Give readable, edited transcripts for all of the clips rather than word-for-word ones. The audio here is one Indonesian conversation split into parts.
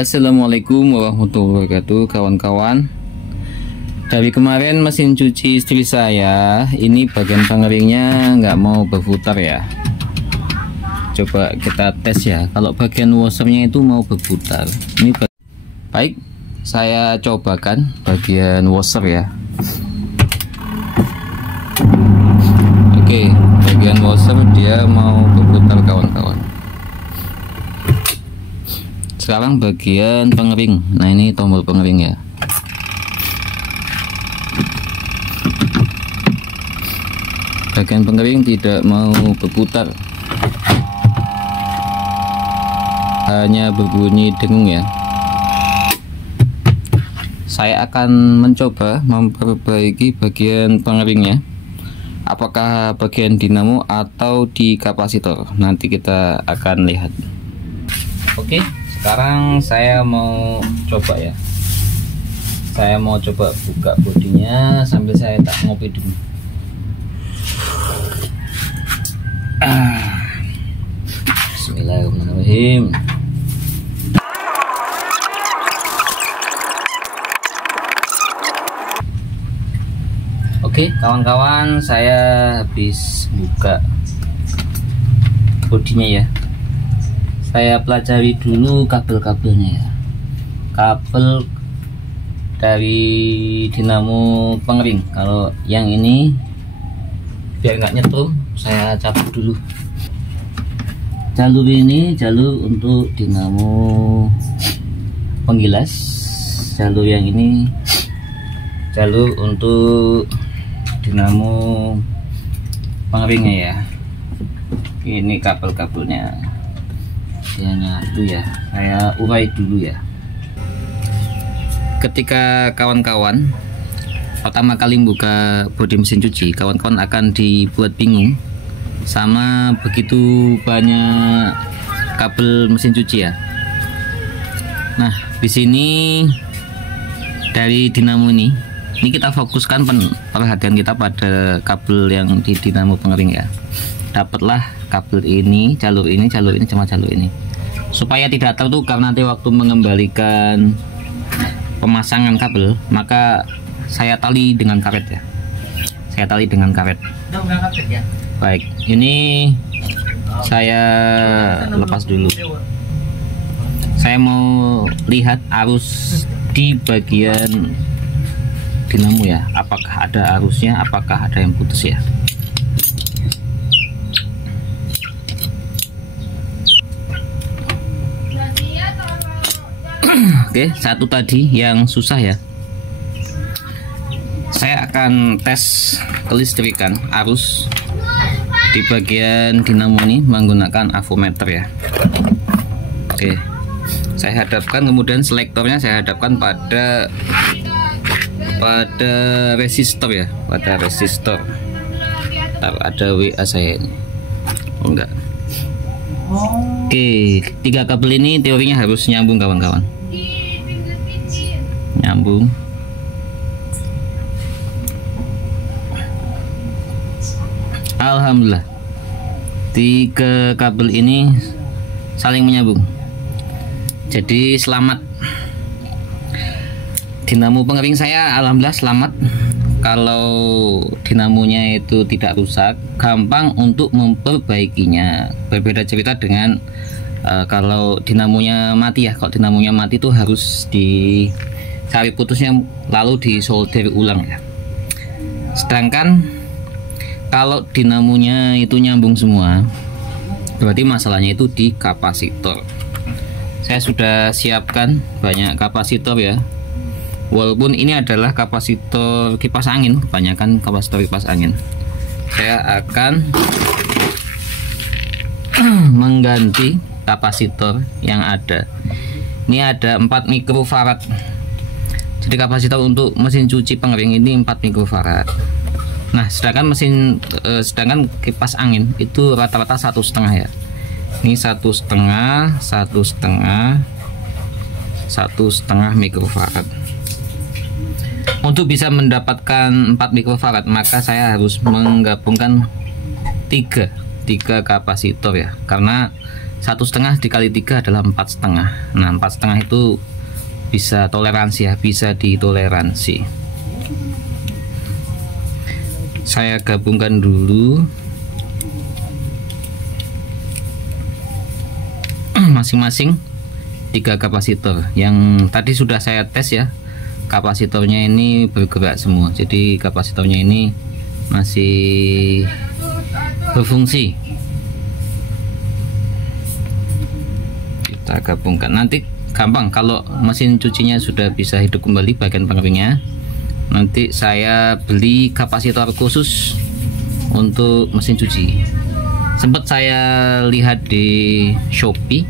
Assalamualaikum warahmatullahi wabarakatuh, kawan-kawan. Dari kemarin mesin cuci istri saya ini bagian pengeringnya nggak mau berputar ya. Coba kita tes ya. Kalau bagian washernya itu mau berputar. Ini baik, saya cobakan bagian washer ya. Oke, bagian washer dia mau berputar, kawan-kawan. Sekarang bagian pengering. Nah, ini tombol pengering ya. Bagian pengering tidak mau berputar, hanya berbunyi dengung ya. Saya akan mencoba memperbaiki bagian pengeringnya, apakah bagian dinamo atau di kapasitor. Nanti kita akan lihat. Oke, sekarang saya mau coba ya. Saya mau coba buka bodinya sambil saya tak ngopi dulu. Bismillahirrahmanirrahim. Oke, kawan-kawan, saya habis buka bodinya ya. Saya pelajari dulu kabel-kabelnya ya. Kabel dari dinamo pengering. Kalau yang ini biar nggak nyetrum, saya cabut dulu. Jalur ini jalur untuk dinamo penggilas. Jalur yang ini jalur untuk dinamo pengeringnya ya. Ini kabel-kabelnya. Dia nyatu ya, saya urai dulu ya. Ketika kawan-kawan pertama kali buka bodi mesin cuci, kawan-kawan akan dibuat bingung sama begitu banyak kabel mesin cuci ya. Nah, di sini dari dinamo ini kita fokuskan perhatian kita pada kabel yang di dinamo pengering ya. Dapatlah kabel ini, jalur ini, sama jalur ini, supaya tidak tertukar nanti waktu mengembalikan pemasangan kabel. Maka saya tali dengan karet ya. Saya tali dengan karet. Baik, ini saya lepas dulu. Saya mau lihat arus di bagian dinamo ya. Apakah ada arusnya, apakah ada yang putus ya. Oke, satu tadi yang susah ya. Saya akan tes kelistrikan arus di bagian dinamo ini menggunakan avometer ya. Oke, saya hadapkan, kemudian selektornya saya hadapkan pada resistor ya, pada resistor. Ada WA saya ini. Oh enggak. Oke, 3 kabel ini teorinya harus nyambung, kawan-kawan. Nyambung. Alhamdulillah, 3 kabel ini saling menyambung. Jadi selamat. Dinamo pengering saya alhamdulillah selamat. Kalau dinamonya itu tidak rusak, gampang untuk memperbaikinya. Berbeda cerita dengan kalau dinamonya mati ya. Kalau dinamonya mati itu harus dicari putusnya lalu disolder ulang ya. Sedangkan kalau dinamonya itu nyambung semua, berarti masalahnya itu di kapasitor. Saya sudah siapkan banyak kapasitor ya. Walaupun ini adalah kapasitor kipas angin, kebanyakan kapasitor kipas angin. Saya akan mengganti kapasitor yang ada. Ini ada 4 mikrofarad. Jadi kapasitor untuk mesin cuci pengering ini 4 mikrofarad. Nah, sedangkan kipas angin itu rata-rata 1,5 ya. Ini 1,5, 1,5 mikrofarad. Untuk bisa mendapatkan 4 mikrofarad, maka saya harus menggabungkan tiga kapasitor ya, karena 1,5 dikali 3 adalah 4,5. Nah, 4,5 itu bisa toleransi ya, bisa ditoleransi. Saya gabungkan dulu masing-masing 3 kapasitor. Yang tadi sudah saya tes ya, kapasitornya ini bergerak semua, jadi kapasitornya ini masih berfungsi. Kita gabungkan, nanti gampang kalau mesin cucinya sudah bisa hidup kembali bagian pengeringnya. Nanti saya beli kapasitor khusus untuk mesin cuci. Sempat saya lihat di Shopee,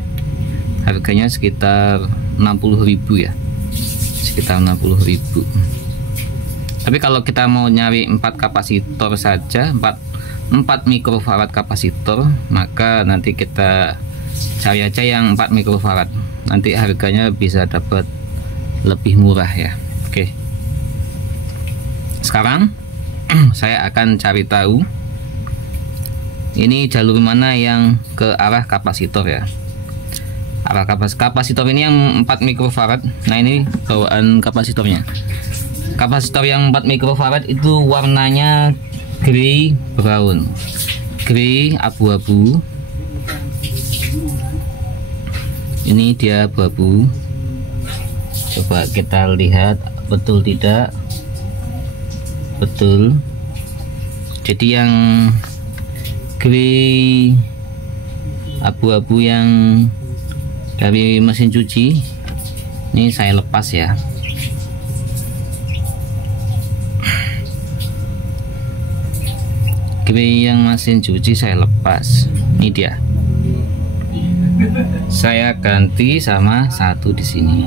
harganya sekitar 60.000 ya, sekitar 60.000. Tapi kalau kita mau nyari 4 kapasitor saja, 4 mikrofarad kapasitor, maka nanti kita cari aja yang 4 mikrofarad. Nanti harganya bisa dapat lebih murah ya. Oke. Sekarang saya akan cari tahu ini jalur mana yang ke arah kapasitor ya. Arah kapasitor ini yang 4 mikrofarad. Nah, ini bawaan kapasitornya. Kapasitor yang 4 mikrofarad itu warnanya grey brown, grey abu-abu. Ini dia abu-abu. Coba kita lihat betul tidak? Betul. Jadi yang grey abu-abu yang dari mesin cuci ini saya lepas ya. Grey yang mesin cuci saya lepas. Ini dia. Saya ganti sama satu di sini.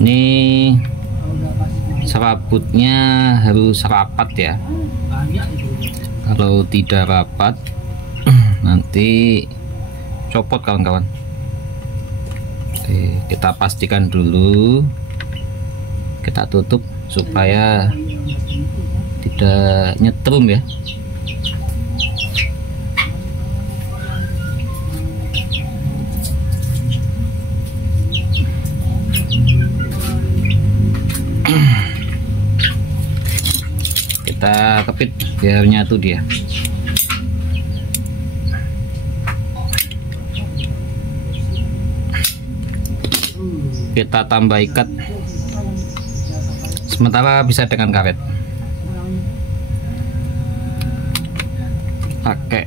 Ini serabutnya harus rapat ya. Kalau tidak rapat nanti copot kawan-kawan. Oke, kita pastikan dulu, kita tutup supaya tidak nyetrum ya. Kita kepit biar nyatu dia. Kita tambah ikat, sementara bisa dengan karet. Pakai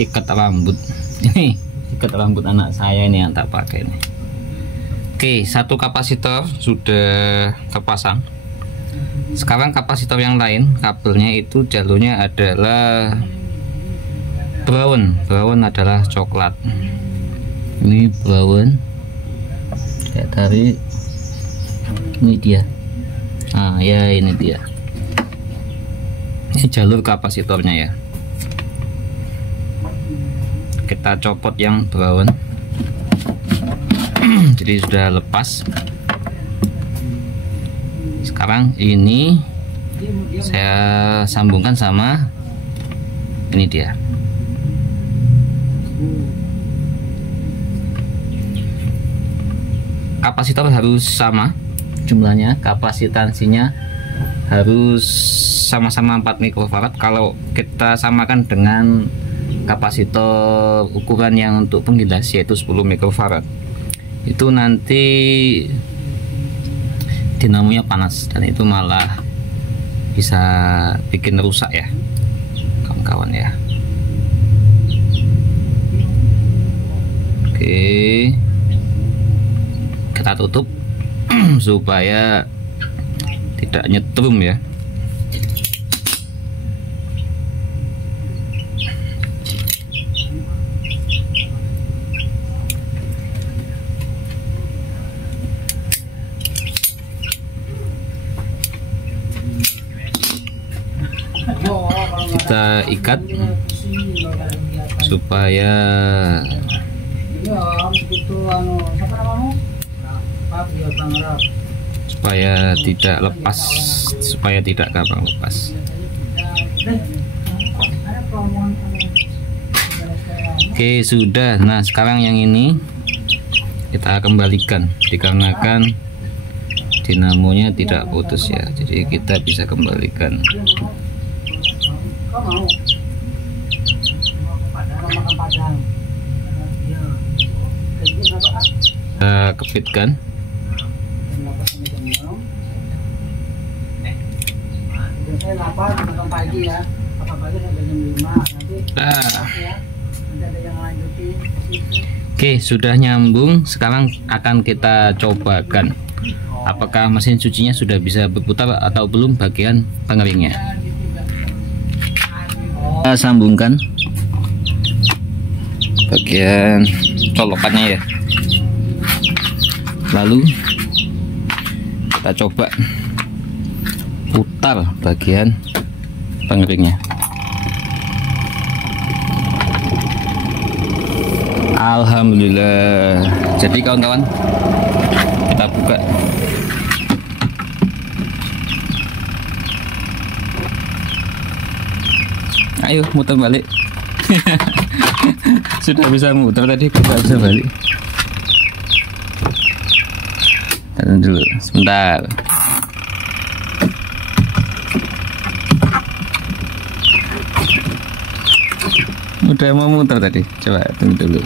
ikat rambut. Ini ikat rambut anak saya ini yang tak pakai ini. Oke, satu kapasitor sudah terpasang. Sekarang kapasitor yang lain, kabelnya itu jalurnya adalah brown. Brown adalah coklat. Ini brown. Kayak tarik. Ini dia. Ah ya, ini dia. Ini jalur kapasitornya ya. Kita copot yang brown. Jadi sudah lepas. Sekarang ini saya sambungkan sama ini dia. Kapasitor harus sama jumlahnya, kapasitansinya harus sama-sama 4 mikrofarad. Kalau kita samakan dengan kapasitor ukuran yang untuk penggilas yaitu 10 mikrofarad, itu nanti dinamonya panas dan itu malah bisa bikin rusak ya kawan-kawan ya. Oke, kita tutup supaya tidak nyetrum ya. Kita ikat supaya tidak lepas, supaya tidak gampang lepas. Oke, sudah. Nah, sekarang yang ini kita kembalikan dikarenakan dinamonya tidak putus ya, jadi kita bisa kembalikan. Kita kepitkan. Oke, sudah nyambung. Sekarang akan kita cobakan apakah mesin cucinya sudah bisa berputar atau belum bagian pengeringnya. Kita sambungkan bagian colokannya ya, lalu kita coba putar bagian pengeringnya. Alhamdulillah. Jadi kawan-kawan, kita buka. Ayo muter balik. Sudah bisa muter tadi, kita bisa balik. Tahan dulu sebentar. Udah mau muter tadi, coba tunggu dulu.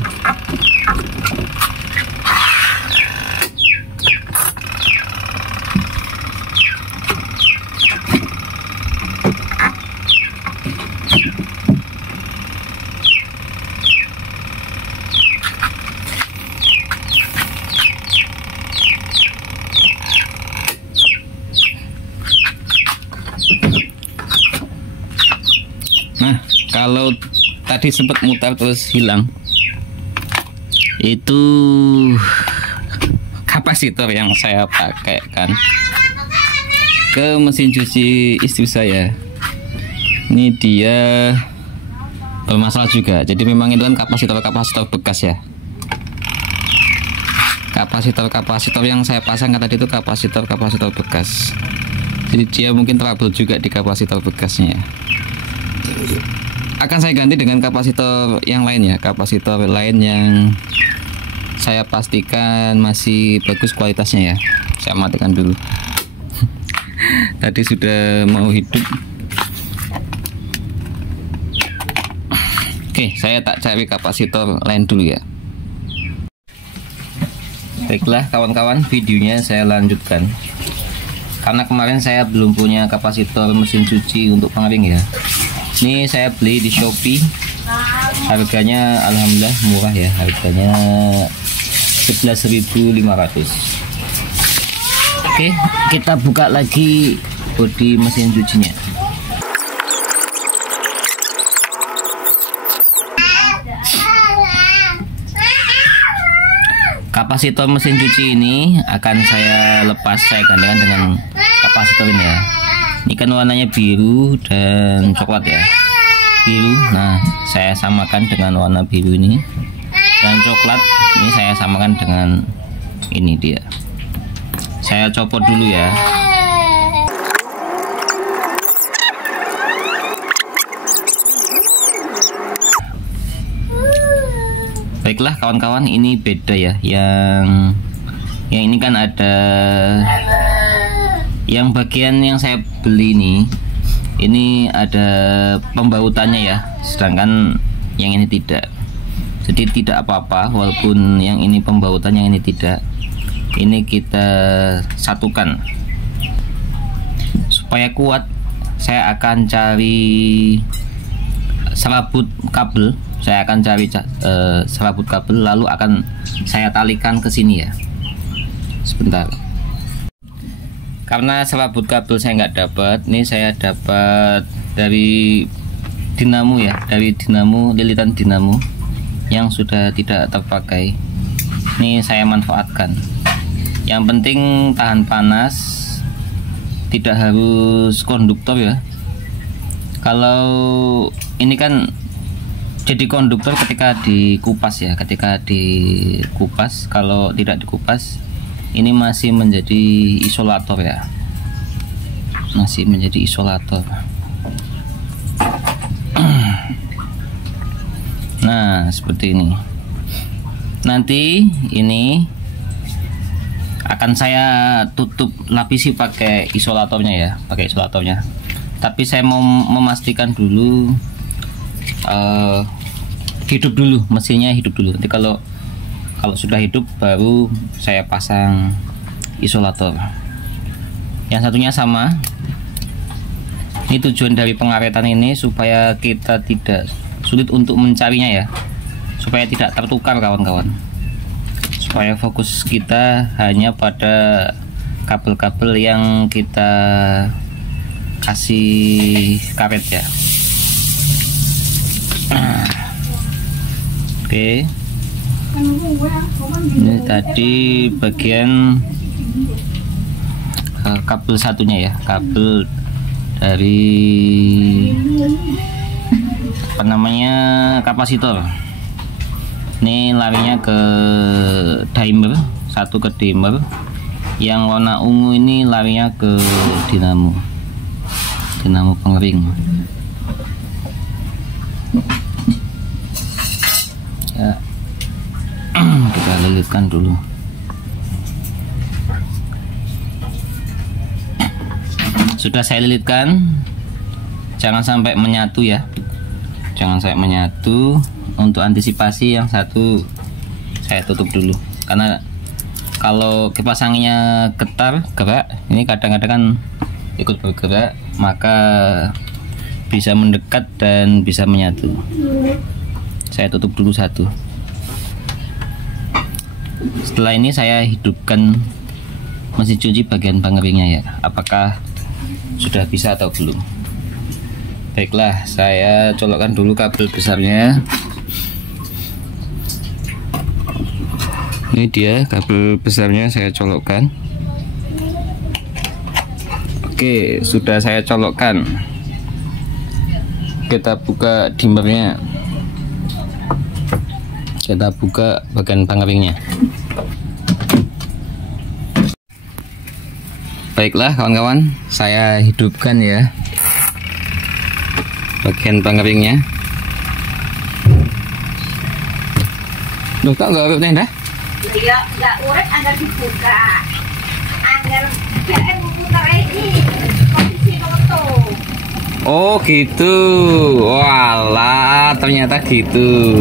Nah, kalau tadi sempat mutar terus hilang, itu kapasitor yang saya pakai kan ke mesin cuci istri saya. Ini dia bermasalah juga. Jadi memang itu kan kapasitor bekas ya. Kapasitor yang saya pasang tadi itu kapasitor bekas. Jadi dia mungkin trouble juga di kapasitor bekasnya. Akan saya ganti dengan kapasitor yang lain ya, kapasitor lain yang saya pastikan masih bagus kualitasnya ya. Saya matikan dulu. Tadi sudah mau hidup. Oke, saya tak cari kapasitor lain dulu ya. Baiklah kawan-kawan, videonya saya lanjutkan. Karena kemarin saya belum punya kapasitor mesin cuci untuk pengering ya. Ini saya beli di Shopee, harganya alhamdulillah murah ya, harganya 11.500. Oke, kita buka lagi bodi mesin cucinya. Kapasitor mesin cuci ini akan saya lepas, saya gantikan dengan kapasitor ini ya. Ini kan warnanya biru dan coklat ya, biru. Nah, saya samakan dengan warna biru ini, dan coklat ini saya samakan dengan ini dia. Saya copot dulu ya. Baiklah kawan-kawan, ini beda ya. Yang ini kan ada yang bagian yang saya beli ini ada pembautannya ya, sedangkan yang ini tidak. Jadi tidak apa-apa walaupun yang ini pembautan, yang ini tidak. Ini kita satukan supaya kuat. Saya akan cari serabut kabel. Saya akan cari serabut kabel, lalu akan saya talikan ke sini ya. Sebentar. Karena serabut kabel saya nggak dapat, ini saya dapat dari dinamo ya, dari dinamo, lilitan dinamo yang sudah tidak terpakai. Ini saya manfaatkan. Yang penting tahan panas, tidak harus konduktor ya. Kalau ini kan jadi konduktor ketika dikupas ya, ketika dikupas. Kalau tidak dikupas, ini masih menjadi isolator ya, masih menjadi isolator. Nah, seperti ini. Nanti ini akan saya tutup lapisi pakai isolatornya ya, Tapi saya mau memastikan dulu hidup dulu, mesinnya hidup dulu. Nanti kalau sudah hidup baru saya pasang isolator. Yang satunya sama. Ini tujuan dari pengawetan ini supaya kita tidak sulit untuk mencarinya ya, supaya tidak tertukar kawan-kawan, supaya fokus kita hanya pada kabel-kabel yang kita kasih karet ya. Oke, ini tadi bagian kabel satunya ya, kabel dari apa namanya, kapasitor. Ini larinya ke dimmer, satu ke dimmer. Yang warna ungu ini larinya ke dinamo pengering ya. Kita lilitkan dulu. Sudah saya lilitkan, jangan sampai menyatu ya, jangan sampai menyatu. Untuk antisipasi yang satu saya tutup dulu, karena kalau kipas anginnya gerak, ini kadang-kadang kan ikut bergerak, maka bisa mendekat dan bisa menyatu. Saya tutup dulu satu. Setelah ini saya hidupkan mesin cuci bagian pengeringnya ya, apakah sudah bisa atau belum. Baiklah, saya colokkan dulu kabel besarnya. Ini dia kabel besarnya, saya colokkan. Oke, sudah saya colokkan. Kita buka dimmernya, kita buka bagian pengeringnya. Baiklah kawan-kawan, saya hidupkan ya bagian pengeringnya. Loh, kok nggak urut dah? Iya, nggak urut, agar dibuka, agar jangan memutar ini posisi foto. Oh gitu, walah ternyata gitu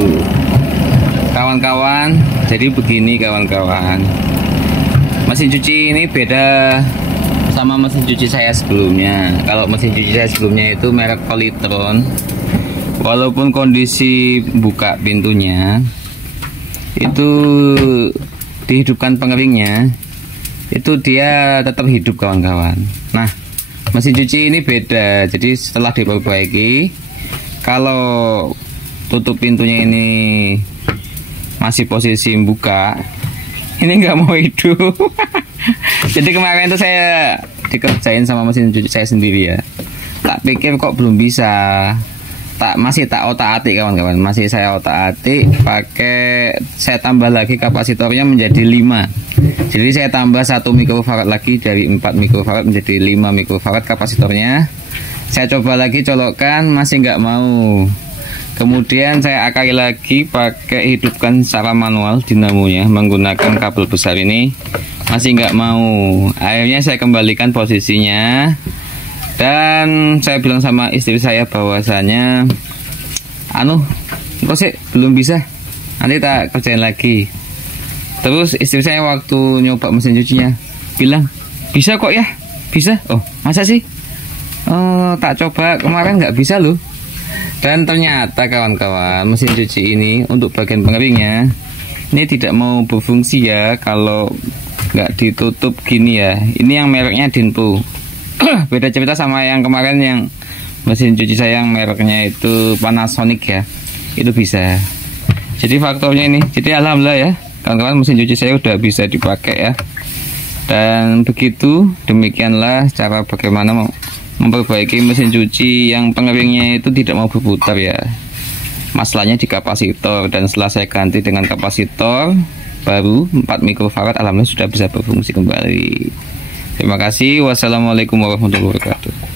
kawan-kawan. Jadi begini kawan-kawan, mesin cuci ini beda sama mesin cuci saya sebelumnya. Kalau mesin cuci saya sebelumnya itu merek Polytron, walaupun kondisi buka pintunya itu dihidupkan pengeringnya, itu dia tetap hidup kawan-kawan. Nah, mesin cuci ini beda. Jadi setelah diperbaiki, kalau tutup pintunya ini masih posisi buka, ini nggak mau hidup. Jadi kemarin itu saya dikerjain sama mesin cuci saya sendiri ya. Tak pikir kok belum bisa, masih tak otak-atik kawan-kawan, masih saya otak-atik pakai, saya tambah lagi kapasitornya menjadi 5. Jadi saya tambah 1 mikrofarad lagi, dari 4 mikrofarad menjadi 5 mikrofarad kapasitornya. Saya coba lagi colokkan, masih nggak mau. Kemudian saya akali lagi pakai hidupkan secara manual dinamonya menggunakan kabel besar ini, masih nggak mau. Akhirnya saya kembalikan posisinya. Dan saya bilang sama istri saya bahwasanya kok sih belum bisa, nanti tak kerjain lagi. Terus istri saya waktu nyoba mesin cucinya bilang, bisa kok ya, bisa. Oh masa sih? Oh tak coba kemarin nggak bisa loh. Dan ternyata kawan-kawan, mesin cuci ini untuk bagian pengeringnya ini tidak mau berfungsi ya kalau nggak ditutup gini ya. Ini yang mereknya Denpo. Beda cerita sama yang kemarin yang mesin cuci saya yang mereknya itu Panasonic ya, itu bisa. Jadi faktornya ini, jadi alhamdulillah ya kawan-kawan, mesin cuci saya udah bisa dipakai ya. Dan begitu, demikianlah cara bagaimana memperbaiki mesin cuci yang pengeringnya itu tidak mau berputar ya. Masalahnya di kapasitor, dan setelah saya ganti dengan kapasitor baru 4 mikrofarad, alhamdulillah sudah bisa berfungsi kembali. Terima kasih. Wassalamualaikum warahmatullahi wabarakatuh.